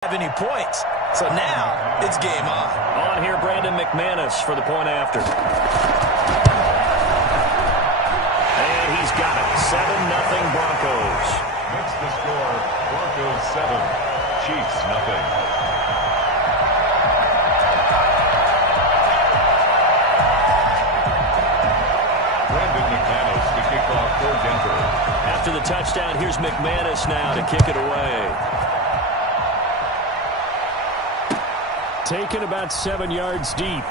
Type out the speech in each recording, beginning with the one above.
have any points. So now it's game on. On here, Brandon McManus for the point after. And he's got it. 7-0 Broncos. Makes the score Broncos 7, Chiefs nothing. Brandon McManus to kick off for Denver. After the touchdown, here's McManus now to kick it away. Taken about 7 yards deep.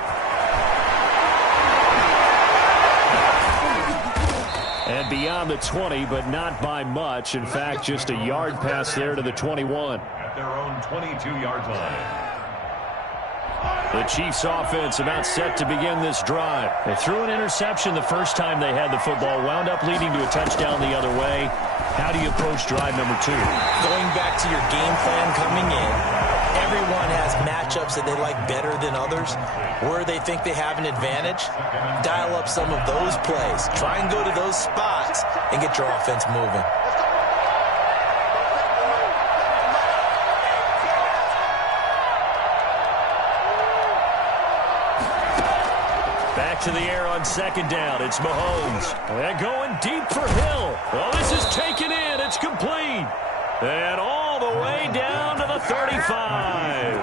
And beyond the 20, but not by much. In fact, just a yard pass there to the 21. At their own 22-yard line. The Chiefs offense about set to begin this drive. They threw an interception the first time they had the football, wound up leading to a touchdown the other way. How do you approach drive number 2? Going back to your game plan coming in, everyone has matchups that they like better than others. Where they think they have an advantage, dial up some of those plays. Try and go to those spots and get your offense moving. Back to the air on second down. It's Mahomes. And going deep for Hill. Well, this is taken in. It's complete. And all the way down to the 35.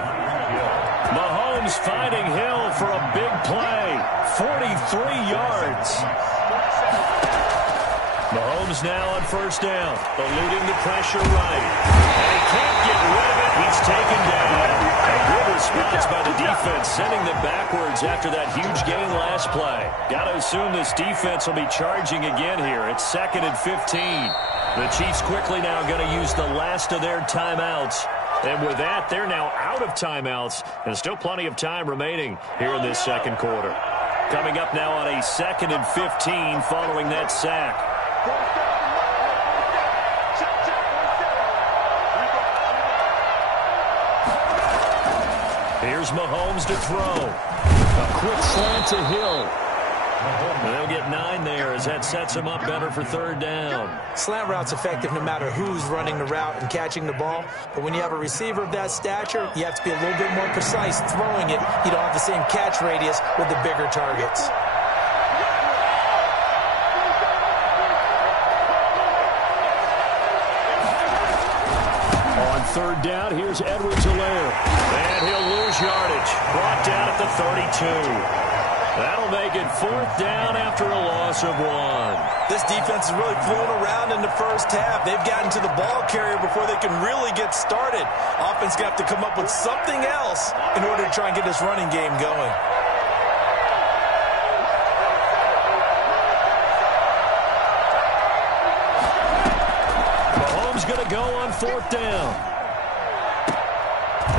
Mahomes finding Hill for a big play. 43 yards. Mahomes now on first down. Eluding the pressure right. And he can't get rid of it. He's taken down. A good response by the defense, sending them backwards after that huge gain last play. Got to assume this defense will be charging again here. It's 2nd and 15. The Chiefs quickly now going to use the last of their timeouts. And with that, they're now out of timeouts. And still plenty of time remaining here in this second quarter. Coming up now on a 2nd and 15 following that sack. Here's Mahomes to throw. A quick slant to Hill. They'll get 9 there as that sets him up better for third down. Slant route's effective no matter who's running the route and catching the ball. But when you have a receiver of that stature, you have to be a little bit more precise throwing it. You don't have the same catch radius with the bigger targets. On third down, here's Edwards-Helaire. And he'll lose yardage. Brought down at the 32. That'll make it 4th down after a loss of 1. This defense is really fooling around in the first half. They've gotten to the ball carrier before they can really get started. Offense got to come up with something else in order to try and get this running game going. Mahomes going to go on 4th down.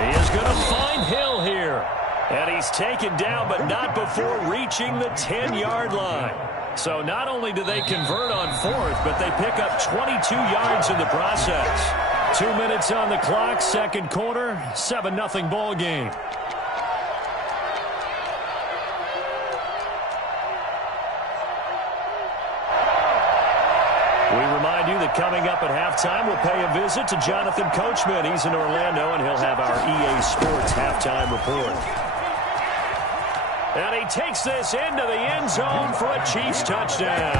He is going to find Hill here. And he's taken down, but not before reaching the 10-yard line. So not only do they convert on 4th, but they pick up 22 yards in the process. 2 minutes on the clock, second quarter, 7-0 ball game. We remind you that coming up at halftime, we'll pay a visit to Jonathan Coachman. He's in Orlando, and he'll have our EA Sports halftime report. And he takes this into the end zone for a Chiefs touchdown.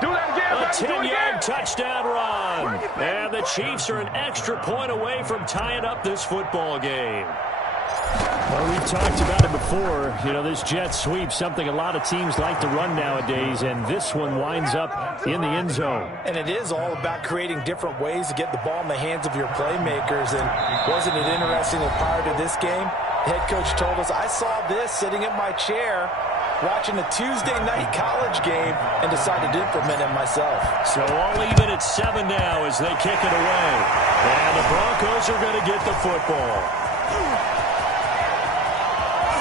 Do that again, a 10-yard touchdown run. And the Chiefs are an extra point away from tying up this football game. Well, we've talked about it before. You know, this jet sweep, something a lot of teams like to run nowadays, and this one winds up in the end zone. And it is all about creating different ways to get the ball in the hands of your playmakers. And wasn't it interesting that prior to this game, the head coach told us, I saw this sitting in my chair watching a Tuesday night college game and decided to implement it myself. So all even at 7 now as they kick it away. And the Broncos are going to get the football.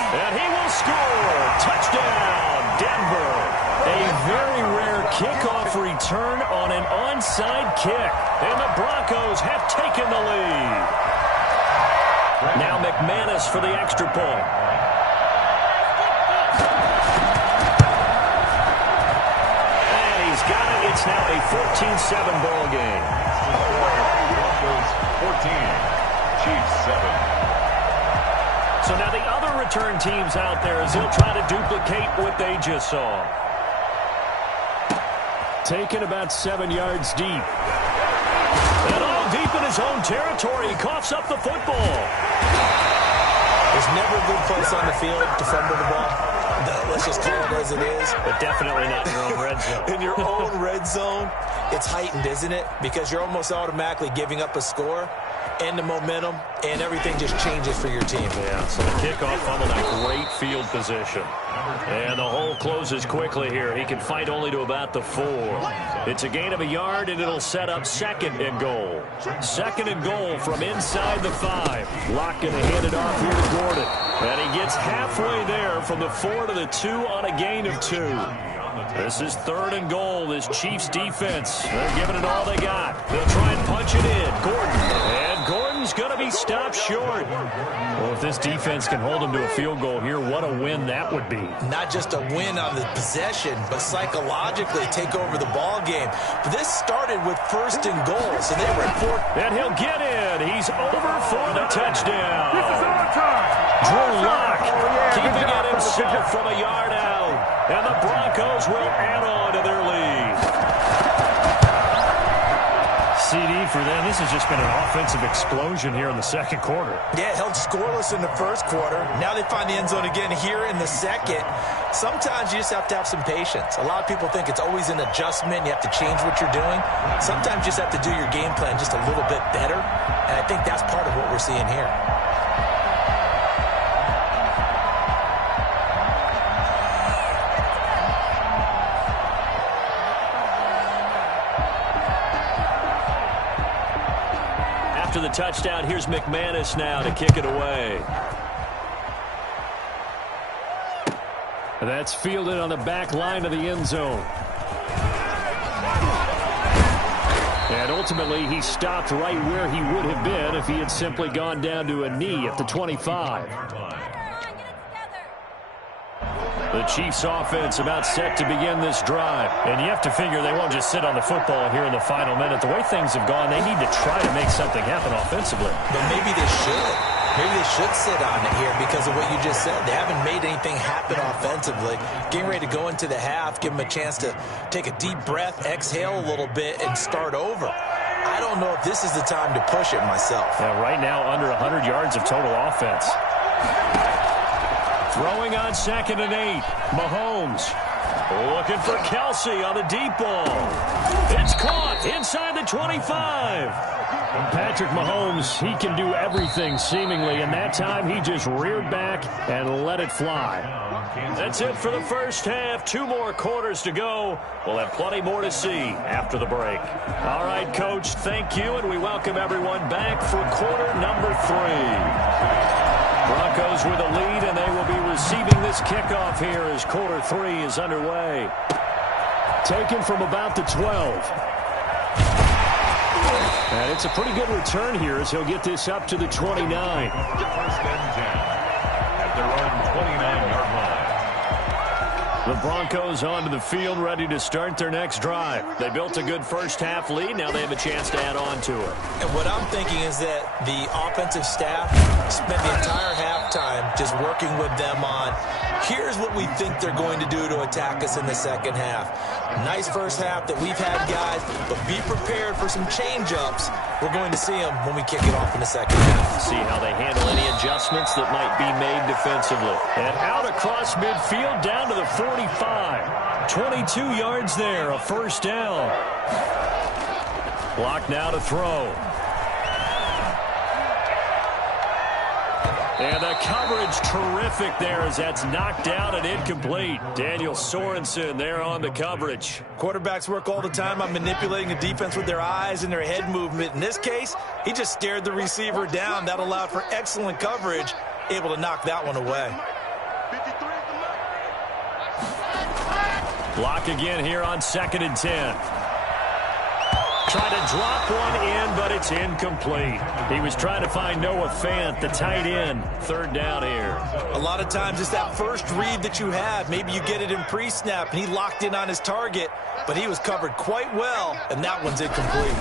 And he will score. Touchdown, Denver. A very rare kickoff return on an onside kick. And the Broncos have taken the lead. Now McManus for the extra point. And he's got it. It's now a 14-7 ball game. Broncos 14, Chiefs 7. So now the other return teams out there as they'll try to duplicate what they just saw. Taken about 7 yards deep. And all deep in his own territory. He coughs up the football. There's never a good place on the field to fumble the ball. Let's just call it as it is. But definitely not in your own red zone. In your own red zone, it's heightened, isn't it? Because you're almost automatically giving up a score and the momentum, and everything just changes for your team. Yeah, so the kickoff fumbled a great field position. And the hole closes quickly here. He can fight only to about the 4. It's a gain of a yard, and it'll set up 2nd and goal. 2nd and goal from inside the 5. Locke going to hand it off here to Gordon. And he gets halfway there from the 4 to the 2 on a gain of 2. This is 3rd and goal. This Chiefs defense, they're giving it all they got. They'll try and punch it in. Gordon. And Gordon's going to be stopped short. Well, if this defense can hold him to a field goal here, what a win that would be. Not just a win on the possession, but psychologically take over the ball game. But this started with 1st and goal, so they were at 4. And he'll get in. He's over for the touchdown. This is our time. Drew Locke keeping it himself from a yard out. And the Broncos will add on to their lead. CD for them. This has just been an offensive explosion here in the 2nd quarter. Yeah, held scoreless in the 1st quarter. Now they find the end zone again here in the 2nd. Sometimes you just have to have some patience. A lot of people think it's always an adjustment. You have to change what you're doing. Sometimes you just have to do your game plan just a little bit better. And I think that's part of what we're seeing here. After the touchdown, here's McManus now to kick it away. That's fielded on the back line of the end zone. And ultimately, he stopped right where he would have been if he had simply gone down to a knee at the 25. The Chiefs offense about set to begin this drive. And you have to figure they won't just sit on the football here in the final minute. The way things have gone, they need to try to make something happen offensively. But maybe they should. Maybe they should sit on it here because of what you just said. They haven't made anything happen offensively. Getting ready to go into the half, give them a chance to take a deep breath, exhale a little bit, and start over. I don't know if this is the time to push it myself. Yeah, right now under 100 yards of total offense. Throwing on 2nd and 8. Mahomes looking for Kelsey on the deep ball. It's caught inside the 25. Patrick Mahomes, he can do everything seemingly, and that time he just reared back and let it fly. That's it for the 1st half. 2 more quarters to go. We'll have plenty more to see after the break. All right, Coach, thank you, and we welcome everyone back for quarter number 3. Broncos with a lead, and they will be receiving this kickoff here as quarter 3 is underway. Taken from about the 12. And it's a pretty good return here as he'll get this up to the 29. 1st and 10 at their own 29-yard line. The Broncos onto the field, ready to start their next drive. They built a good 1st half lead. Now they have a chance to add on to it. And what I'm thinking is that the offensive staff spent the entire halftime just working with them on, here's what we think they're going to do to attack us in the 2nd half. Nice 1st half that we've had, guys, but be prepared for some change-ups. We're going to see them when we kick it off in the 2nd half. See how they handle any adjustments that might be made defensively. And out across midfield down to the 45. 22 yards there, a 1st down. Block now to throw. And the coverage terrific there as that's knocked out and incomplete. Daniel Sorensen there on the coverage. Quarterbacks work all the time on manipulating the defense with their eyes and their head movement. In this case, he just stared the receiver down. That allowed for excellent coverage, able to knock that one away. Block again here on 2nd and 10. Trying to drop one in, but it's incomplete. He was trying to find Noah Fant, the tight end. 3rd down here. A lot of times it's that first read that you have. Maybe you get it in pre-snap, and he locked in on his target, but he was covered quite well, and that one's incomplete.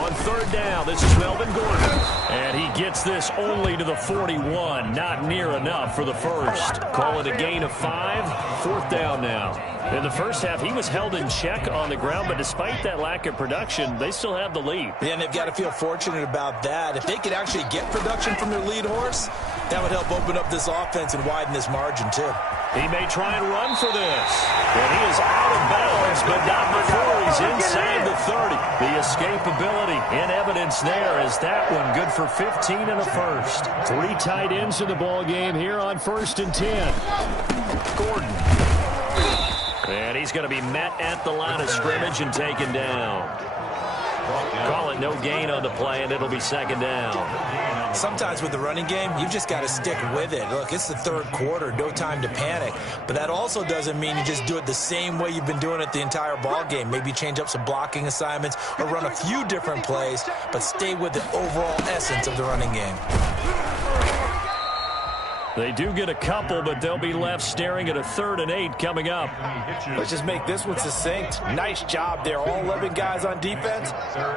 On third down, this is Melvin Gordon. And he gets this only to the 41. Not near enough for the first. Call it a gain of 5. Fourth down now. In the first half, he was held in check on the ground, but despite that lack of production, they still have the lead. Yeah, and they've got to feel fortunate about that. If they could actually get production from their lead horse, that would help open up this offense and widen this margin, too. He may try and run for this. And he is out of bounds, but not before he's inside the 30. The escapability in evidence there is that one good for 15 and a first. 3 tight ends in the ball game here on 1st and 10. Gordon. And he's going to be met at the line of scrimmage and taken down. Call it no gain on the play, and it'll be second down. Sometimes with the running game, you've just got to stick with it. Look, it's the third quarter, no time to panic. But that also doesn't mean you just do it the same way you've been doing it the entire ball game. Maybe change up some blocking assignments or run a few different plays, but stay with the overall essence of the running game. They do get a couple, but they'll be left staring at a 3rd and 8 coming up. Let's just make this one succinct. Nice job there. All 11 guys on defense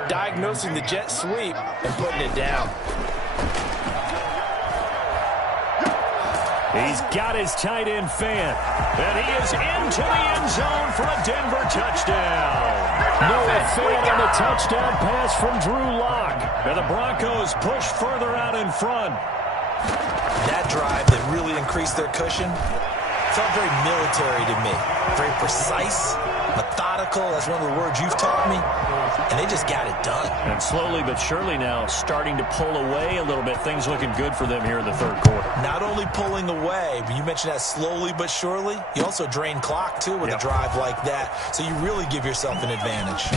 diagnosing the jet sweep and putting it down. He's got his tight end fan, and he is into the end zone for a Denver touchdown. Noah Fant on the touchdown pass from Drew Lock. And the Broncos push further out in front. That drive that really increased their cushion felt very military to me. Very precise, methodical. That's one of the words you've taught me. And they just got it done. And slowly but surely now starting to pull away a little bit. Things looking good for them here in the third quarter. Not only pulling away, but you mentioned that slowly but surely. You also drain clock, too, with a drive like that. So you really give yourself an advantage.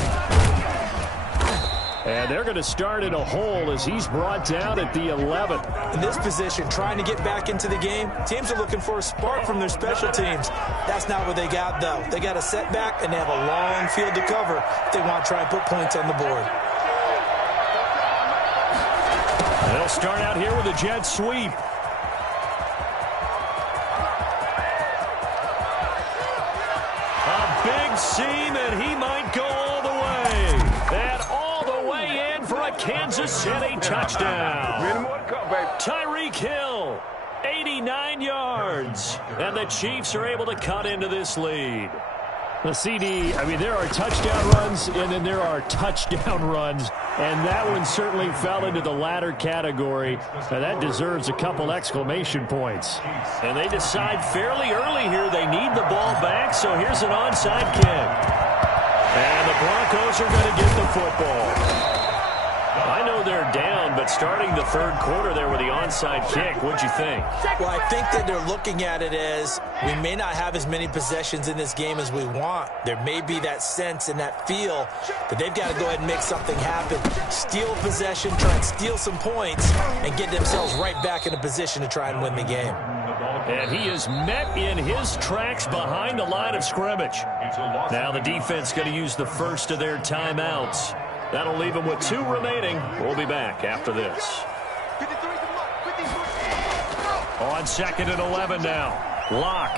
And they're going to start in a hole as he's brought down at the 11. In this position, trying to get back into the game, teams are looking for a spark from their special teams. That's not what they got, though. They got a setback, and they have a long field to cover if they want to try and put points on the board. They'll start out here with a jet sweep. A big seam, and he might go all the way. And all the way in for a Kansas City touchdown. Tyreek Hill, 89 yards. And the Chiefs are able to cut into this lead. The CD, I mean, there are touchdown runs, and then there are touchdown runs. And that one certainly fell into the latter category. Now, that deserves a couple exclamation points. And they decide fairly early here they need the ball back, so here's an onside kick. And the Broncos are going to get the football. I know they're down, but starting the third quarter there with the onside kick, what'd you think? Well, I think that they're looking at it as we may not have as many possessions in this game as we want. There may be that sense and that feel that they've got to go ahead and make something happen. Steal possession, try and steal some points, and get themselves right back in a position to try and win the game. And he is met in his tracks behind the line of scrimmage. Now the defense going to use the first of their timeouts. That'll leave them with 2 remaining. We'll be back after this. On 2nd and 11 now. Lock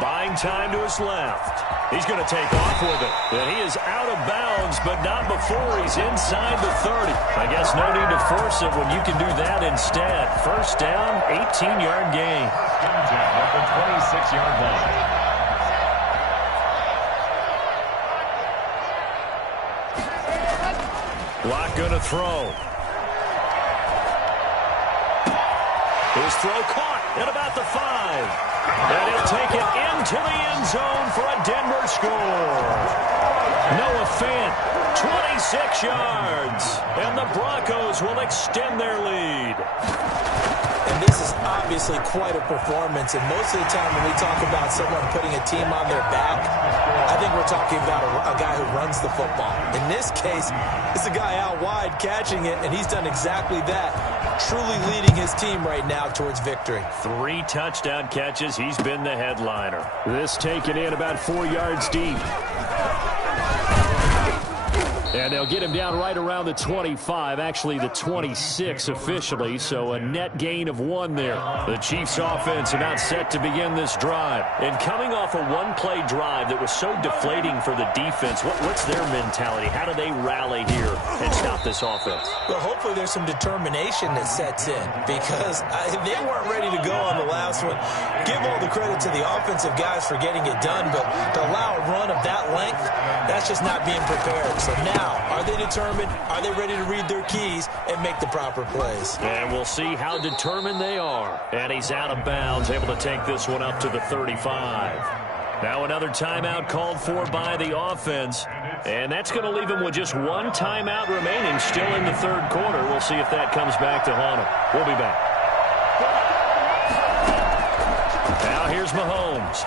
buying time to his left. He's going to take off with it. And he is out of bounds, but not before he's inside the 30. I guess no need to force it when you can do that instead. First down, 18-yard gain. At the 26-yard line. Lock going to throw. His throw caught at about the 5. And he'll take it into the end zone for a Denver score. Noah Fant, 26 yards. And the Broncos will extend their lead. And this is obviously quite a performance. And most of the time when we talk about someone putting a team on their back, I think we're talking about a guy who runs the football. In this case, it's a guy out wide catching it, and he's done exactly that, truly leading his team right now towards victory. 3 touchdown catches. He's been the headliner. This taken in about 4 yards deep. And they'll get him down right around the 25, actually the 26 officially, so a net gain of 1 there. The Chiefs offense about set to begin this drive. And coming off a one-play drive that was so deflating for the defense, what's their mentality? How do they rally here and stop this offense? Well, hopefully there's some determination that sets in because they weren't ready to go on the last one. Give all the credit to the offensive guys for getting it done, but to allow a run of that length, that's just not being prepared. So now, are they determined? Are they ready to read their keys and make the proper plays? And we'll see how determined they are. And he's out of bounds, able to take this one up to the 35. Now another timeout called for by the offense. And that's going to leave him with just one timeout remaining still in the third quarter. We'll see if that comes back to haunt him. We'll be back. Now here's Mahomes.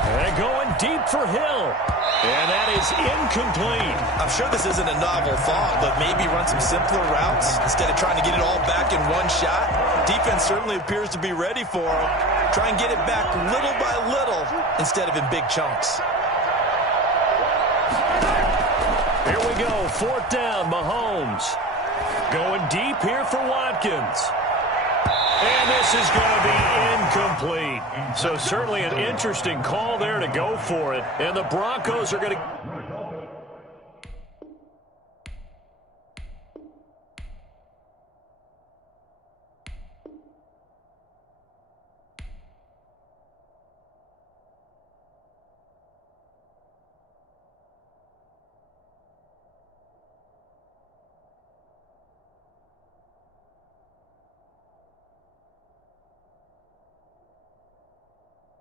And going deep for Hill. And that is incomplete. I'm sure this isn't a novel thought, but maybe run some simpler routes instead of trying to get it all back in one shot. Defense certainly appears to be ready for him. Try and get it back little by little instead of in big chunks. Here we go, 4th down, Mahomes. Going deep here for Watkins. And this is going to be incomplete. So certainly an interesting call there to go for it. And the Broncos are going to...